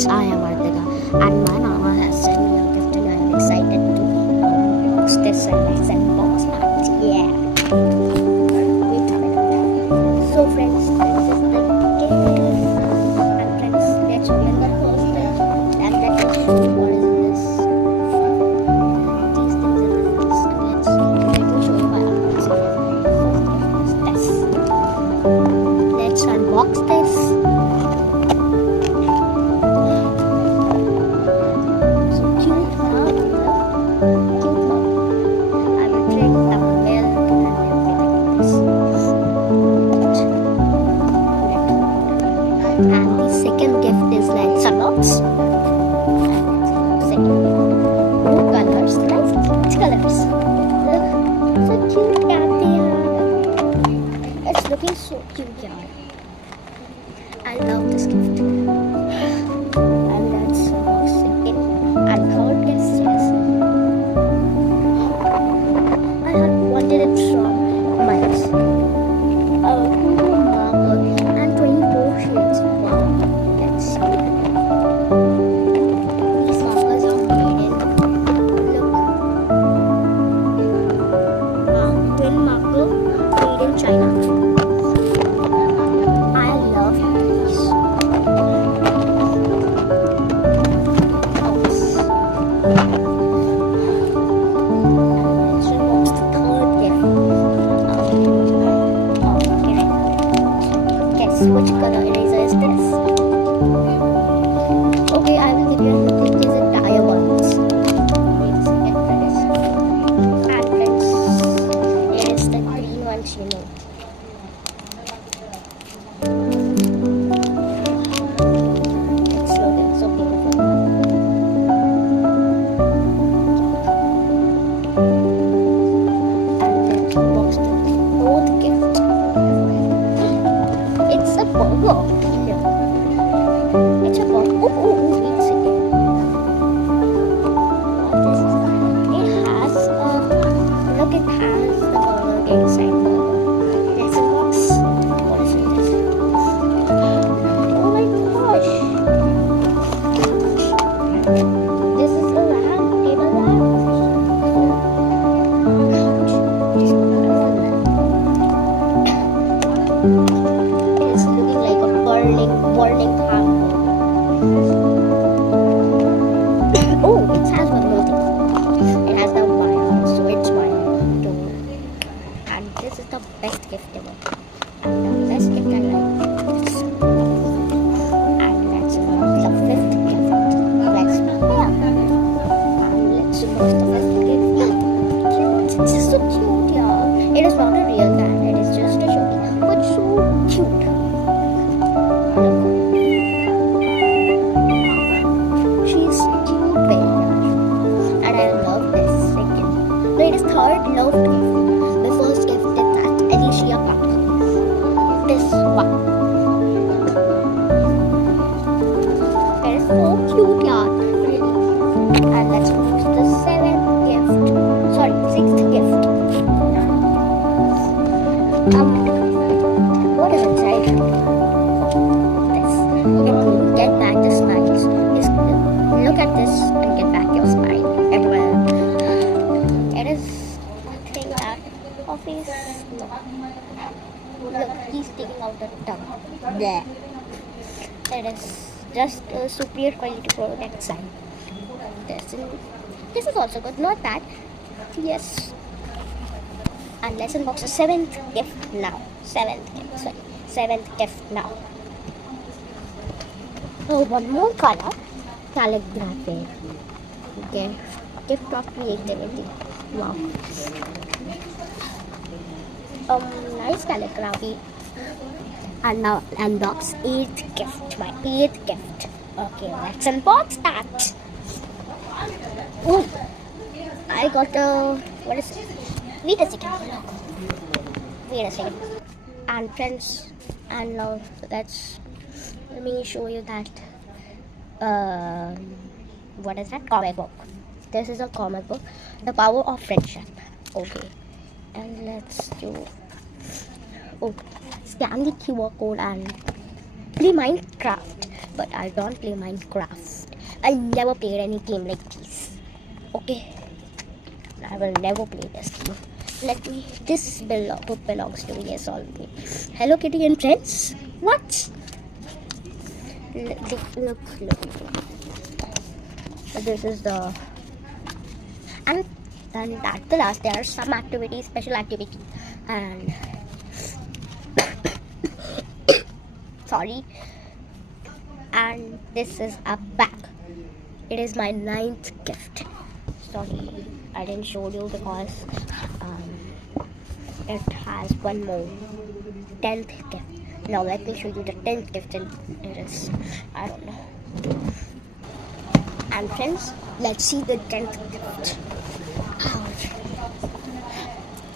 friends, I am Artika and my mama has sent me a gift and I am excited to box this and let's unbox that. Yeah. Wait a minute. So friends, this is the gift. And friends, let's open the first thing and let us show what is in this. These things are in this. Let me show you my unboxing. First gift is this. Let's unbox this. And the second gift is like Sunbox. Second blue colors, nice colors. Look, so cute, Kathy. It's looking so cute, y'all. I love this gift. And that's second and third gift is I had wanted it from Miles. And 24 shades. Wow, let's see. These markers are made in, look, twin marker made in China. I love these. So what's the third gift? Guess which color eraser is this? Okay, I will give you a hint. It is a tire ones. Wait a second, friends. And friends, it is the green ones, you know. It's looking so beautiful. And let's unbox the fourth gift. It's a burger. It's a burger. Oh, wait a second. What is this? It has look, it has the burger inside burger. Let's unbox. What is this? Oh my gosh. This is a lamp, table lamp. Ouch. It's looking like a burning hamburger. Oh, it has one more thing. It has the wire, so it's wire too. And this is the best gift ever. And the best gift I like this. And let's unbox the fifth gift. Let's and let's unbox the fifth gift. Cute. This is so cute, yeah. It is not a real cat. It is just a show, but so cute. Look. She's cute, very much. And I love this second. No, it is third loved gift. The first gift is that Alicia Park. This one. It is so cute, yeah. Really. And let's move to the seventh gift. Sorry, sixth gift. What is inside? This. And get back the smiles. Just look at this and get back your smile everywhere. It is a thing that office. Look, he's taking out the tongue. There. It is just a superior quality product sign. This is also good, not bad. Yes. And let's unbox the seventh gift now. Seventh gift now. Oh, one more color. Calligraphy. Okay. Gift of creativity. Wow. Nice calligraphy. And now unbox eighth gift. My eighth gift. Okay, let's unbox that. Oh, I got a. What is it? Wait a second. Wait a second. And friends, and now let me show you that. What is that? Comic book. This is a comic book. The Power of Friendship. Okay. And let's do. Oh, scan the QR code and play Minecraft, but I don't play Minecraft. I never played any game like this. Okay, I will never play this game. Let me. This book belongs to me. Yes, only. Hello Kitty and friends. What? Look. So this is the. And then at the last, there are some activities, special activity, and sorry. And this is a bag. It is my 9th gift. Sorry, I didn't show you because it has one more 10th gift. Now let me show you the 10th gift, and it is, I don't know. And friends, let's see the 10th gift. Ouch.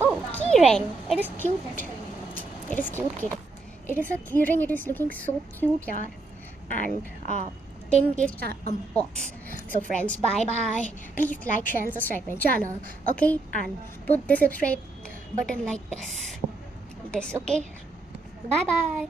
Oh, keyring. It is cute. It is cute, kid. It is a keyring. It is looking so cute, yaar. And 10 gifts are unboxed. So friends, bye bye. Please like, share, and subscribe my channel. Okay, and put the subscribe button like this. Okay. Bye bye.